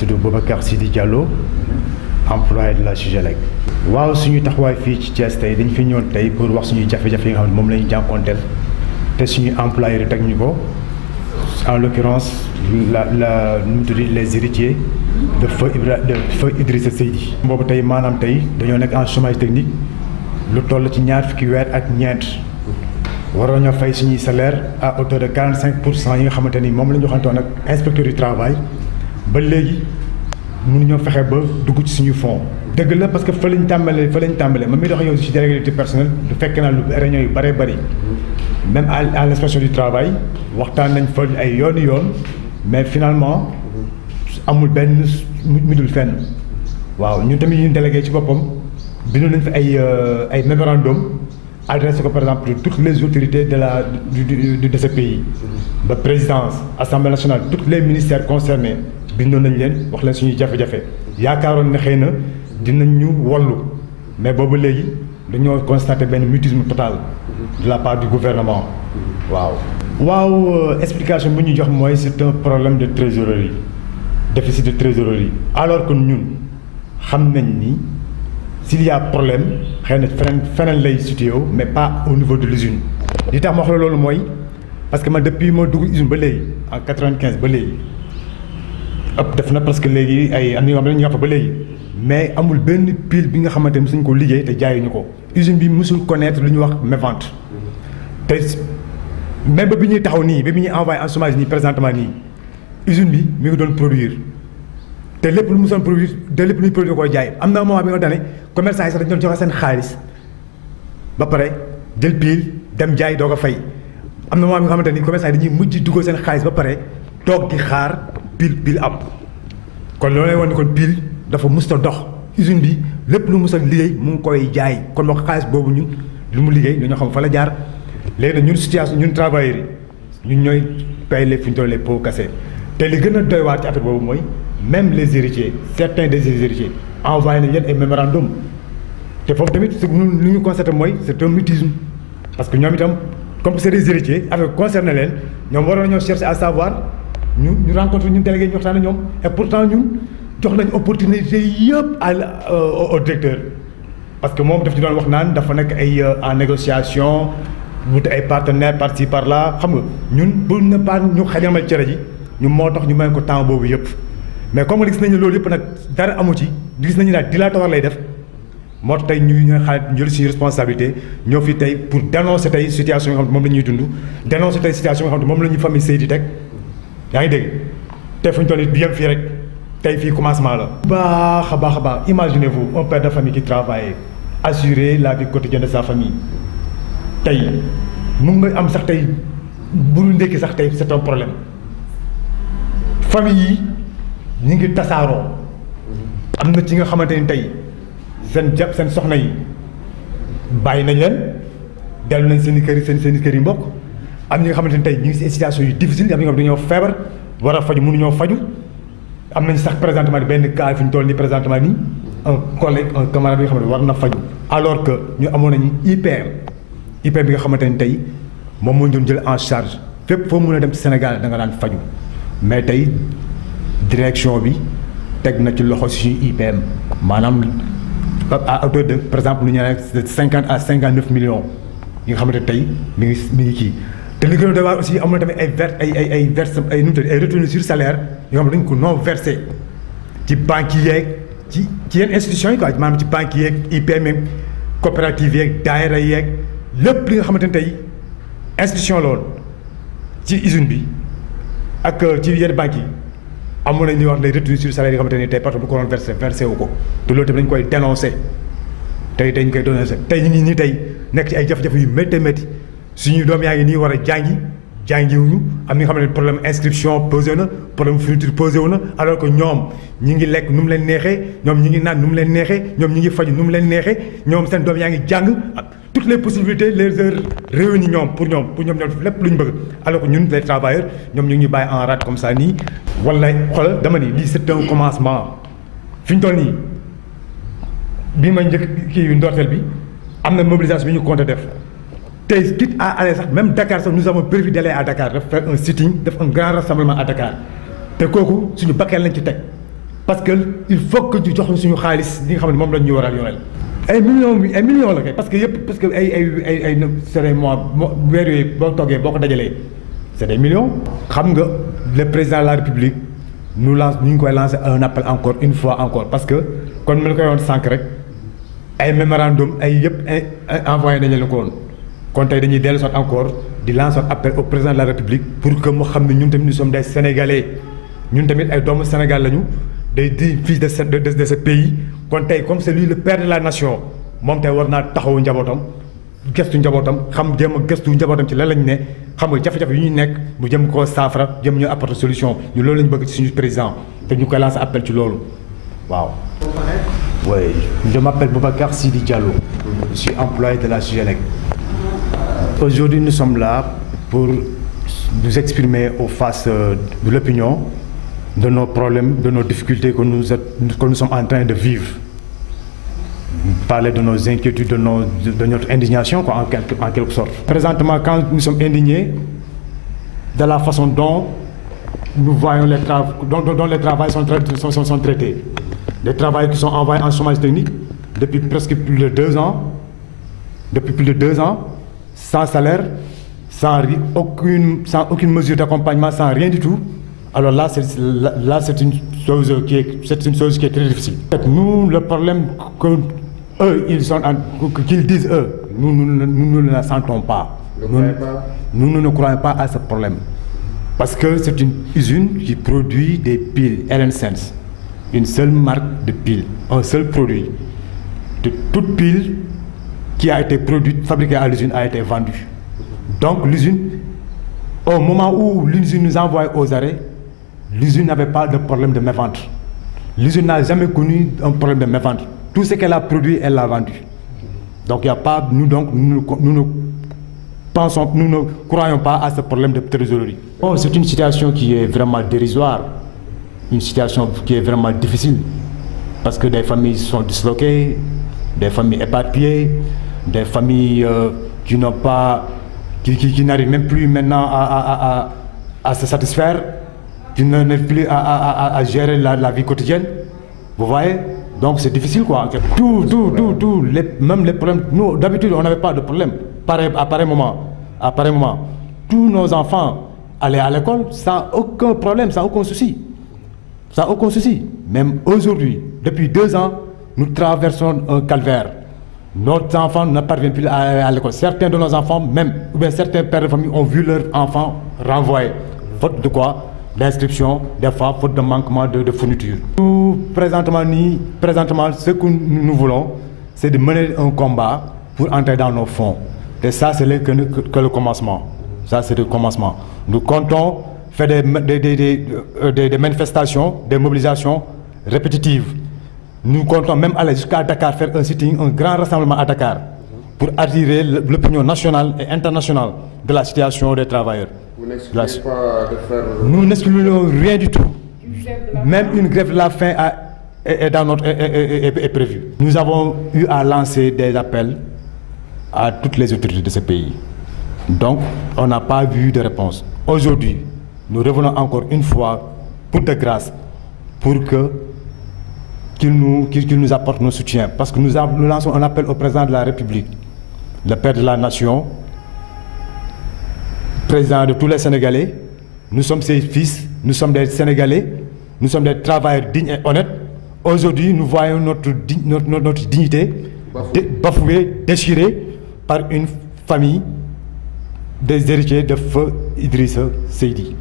tudd Boubacar Sidi Diallo employé de la Sugelec. waaw suñu taxawaay fii ci Thiès tey dañ fi ñëwoon tey pour wax suñuy jafe-jafe yi nga xam ne moom la ñu jànkoonteel te suñuy employeurs yi teg ñu ko en l'occurrence nu mu tudd les héritiers de feu Idrissa Seydi. boobu tey maanaam tey dañoo nekk en chômage technique lu toll ci ñaar fukki weer ak ñeent waroon ñoo fay suñuy salaire à hauteur de 45% yi nga xamante ni moom la ñu waxantoon ak inspecteur du travail ba léegi mënuñoo fexe ba dugg ci suñu fonds. dëgg la parce que fa lañ tàmbalee man mii dox yow si délégué personnel du fekk naa lu réunion yu bëree bëri même à l'inspection du travail waxtaan nañ fa ay yooni yoon mais finalement amul benn mujjul fenn. waaw ñun tamit ñun délégué ci boppam bindu nañ fi ay mémorandum adressé ko par exemple toutes les autorités de ce pays ba présidence assemblée nationale tous les ministères concernés bindoon nañ leen wax leen suñuy jafe-jafe yaakaaroon ne xëy na dinañ ñu wallu mais boobu léegi dañoo constaté benn mutisme total de la part du gouvernement. waaw explication bu ñu jox mooy c'est un problème de trésorerie déficit de trésorerie alors que ñun xam nañ ni s'il y a problème xëy na feneen lay situé mais pas au niveau de l'usine. li tax ma wax la loolu mooy parce que man depuis moo dugg usine ba léegi en 95 ba léegi ëpp def na parce que léegi ay am na yoo xam ne ñu nga fa ba léegi mais amul benn pile bi nga xamante ni suñ ko liggéey te jaayuñu ko. usine bi mosul connaître lu ñuy wax mévente te même ba bi ñuy taxaw nii ba bi ñuy envoyé en chômage nii présentement nii usine bi mi ngi doon produire te lépp lu mu doon produire te lépp lu ñuy produire koy jaay. am na moment bi nga xam ne commerçant yi sax dañu doon joxe seen xaalis ba pare jël pile dem jaay doo ko fay am na moment bi nga xamante ni commerçant yi dañuy mujj dugal seen xaalis ba pare toog di xaar pile am kon loolu lay wan ni kon pile dafa musta dox. usine bi lépp lu musa liggéey mu ngi koy jaay kon moo xaalis boobu ñun lu mu liggéey dañoo xam fa la jaar léegi nag ñun situation ñun travailleurs yi ñun ñooy paye les fi ñu toll les pots cassés te li gën a doy waar ci affaire boobu mooy même les héritiers certains des héritiers envoyé nañ leen ay mémorandum te foofu tamit ñun lu ñu constaté mooy c'est un mutisme parce que ñoom itam comme que c'est des héritiers affaire concerné leen ñoom waroon nañoo chercher à savoir ñu rencontre ñun délégué ñu waxtaan ak ñoom et pourtant ñun jox nañ opportunité yëpp au directeur parce que moom daf ñu doon wax naan dafa nekk ay en négociation wut ay partenaires par ci par là xam nga ñun bu ne pas ñu xajamal cere ji ñu moo tax ñu may ko temps boobu yëpp mais comme gis nañu loolu yëpp nag dara amu ci gis nañu daal dilatoire lay def moo tax tey ñu xalaat jël suñu responsabilité ñoo fi tey pour dénoncer tey situation yoo xam ne moom la ñuy dund dénoncer tey situation yoo xam ne moom la ñu famille Seydi teg yaa ngi dégg te fu ñu toll du yem fii rek tey fii commencement la. baax a baax imaginez-vous un père de famille qui travaille assurer la vie quotidienne de sa famille tey mun nga am sax tey bu ñu ndekki sax tey c'est un problème famille yi ñu ngi tasaaroo am na ci nga xamante ni tey seen soxna yi bàyyi nañ leen dellu nañ seen i kër yi seen i kër yi mbokk am ñi nga xamante ni tey ñu ngi si situation yu difficile am ñi nga xam dañoo feebar war a faju mënuñoo faju am nañ sax présentement benn cas fi ñu toll nii présentement nii un collègue un camarade bi nga xam ne war na faju alors que ñu amoon nañu IPM bi nga xamante ni tey moom moo ñu doon jël en charge fépp foo mën a dem ci Sénégal da nga daan faju mais tey direction bi teg na ci loxo suñu IPM maanaam à hauteur de par exemple lu ñu ne 50 à 59 millions yi nga xamante ne tey mi ngi kii. te li gën a doy waar aussi am na tamit ay retenues sur salaire yoo xam ne dañ ko non versé ci banques yi yeeg ci yenn institutions yi quoi maanaam ci banques yi yeeg IPM coopérative yeeg daayira yeeg lépp li nga xamante ne tey institution loolu ci usine bi ak ci yenn banques yi amoon nañ li wax les retenues sur salaire yi nga xamante ne tey patron bu ko doon versé wu ko te loolu tamit dañ koy dénoncé tey dañ koy dénoncé tey ñu ngi nii tey nekk ci ay jafe-jafe yu métti suñuy doom yaa ngi nii war a jàngiwuñu am na nga xam ne problème inscription posé na problème fourniture posé wu na alors que ñoom ñi ngi lekk nu mu leen neexee ñoom ñi ngi naan nu mu leen neexee ñoom ñi ngi faju nu mu leen neexee ñoom seen doom yaa ngi jàng toutes les possibilités les heures réunies ñoom pour ñoom lépp lu ñu bëgg alors que ñun les travailleurs ñoom ñu ngi bàyyi en rade comme ça nii wala xoolal dama ni lii c'est un commencement fi ñu toll nii bii ma njëkk kii ndorteel bi am na mobilisation bi ñu compté def tey quitte à aller sax même Dakar sax nous avons prévu d'aller à Dakar def faire un sitting def un grand rassemblement à Dakar te kooku suñu bakkeel lañ ci teg parce que il faut que ñu jox suñu xaalis li nga xam ne moom la ñu war a yoreel. ay millions la kay parce que yëpp parce que ay c'est des mois weer yooyu boo toogee boo ko dajalee c'est des millions. xam nga le président de la République ñu ngi koy lancer un appel encore une fois encore parce que kon ma la koy woon sànq rek ay mémorandum ay yëpp envoyé nañu leen ko woon kon tey dañuy dellu soit encore di lancer appel au président de la République pour que mu xam ne ñun tamit nous sommes des Sénégalais ñun tamit ay doomu Sénégal lañu day di fils de ce pays kon tey comme c'est lui le père de la nation moom tey war naa taxawu njabootam gëstu njabootam xam jéem a gëstu njabootam ci lan lañ ne xam nga jafe-jafe yu ñuy nekk mu jëm koo saafara jëm ñu apporter solution ñu loolu lañu bëgg ci suñu président te ñu koy lancer appel ci loolu waaw. Oui, je m'appelle Boubacar Sidi Diallo. Je suis employé de la Sugelec. Aujourd'hui, nous sommes là pour nous exprimer aux faces de l'opinion de nos problèmes, de nos difficultés que nous sommes en train de vivre. Parler de nos inquiétudes, de notre indignation, quoi, en quelque sorte. Présentement, quand nous sommes indignés de la façon dont nous voyons dont les travails sont traités. Des travailleurs qui sont envoyés en chômage technique depuis presque plus de 2 ans. Depuis plus de 2 ans, sans salaire, sans aucune mesure d'accompagnement, sans rien du tout. Alors là, c'est une chose qui est très difficile. Nous, le problème qu'ils disent eux, nous ne le sentons pas. Nous ne croyons pas à ce problème. Parce que c'est une usine qui produit des piles Allen Sense. Une seule marque de pile, un seul produit. De toute pile qui a été produite, fabriquée à l'usine, a été vendue. Donc l'usine, au moment où l'usine nous envoie aux arrêts, l'usine n'avait pas de problème de mévente. L'usine n'a jamais connu un problème de mévente. Tout ce qu'elle a produit, elle l'a vendu. Donc il n'y a pas, nous ne croyons pas à ce problème de trésorerie. Oh, c'est une situation qui est vraiment dérisoire. Une situation qui est vraiment difficile parce que des familles sont disloquées, des familles éparpillées, des familles qui n'arrivent même plus maintenant à se satisfaire, qui n'arrivent plus à gérer la vie quotidienne. Vous voyez? Donc c'est difficile quoi. Même les problèmes. Nous, d'habitude, on n'avait pas de problème. À pareil moment, tous nos enfants allaient à l'école sans aucun problème, sans aucun souci. Sans aucun souci. Même aujourd'hui, depuis 2 ans, nous traversons un calvaire. Nos enfants ne parviennent plus à l'école. Certains de nos enfants, même, ou bien certains pères de famille ont vu leurs enfants renvoyés. Faute de quoi? D'inscription, des fois, faute de manquement de fourniture. Nous, présentement, ce que nous voulons, c'est de mener un combat pour entrer dans nos fonds. Et ça, c'est que le commencement. Ça, c'est le commencement. Nous comptons faire des manifestations, des mobilisations répétitives. Nous comptons même aller jusqu'à Dakar, faire un sitting, un grand rassemblement à Dakar pour attirer l'opinion nationale et internationale de la situation des travailleurs. Vous n'excluez pas de faire... Nous n'excluons rien du tout. Même une grève de la faim est prévue. Nous avons eu à lancer des appels à toutes les autorités de ce pays. Donc, on n'a pas vu de réponse. Aujourd'hui, nous revenons encore une fois pour de grâce, pour qu'il nous apporte nos soutiens. Parce que nous lançons un appel au président de la République, le père de la nation, président de tous les Sénégalais. Nous sommes ses fils, nous sommes des Sénégalais, nous sommes des travailleurs dignes et honnêtes. Aujourd'hui, nous voyons notre dignité bafouée, déchirée par une famille des héritiers de feu Idrissa Seydi.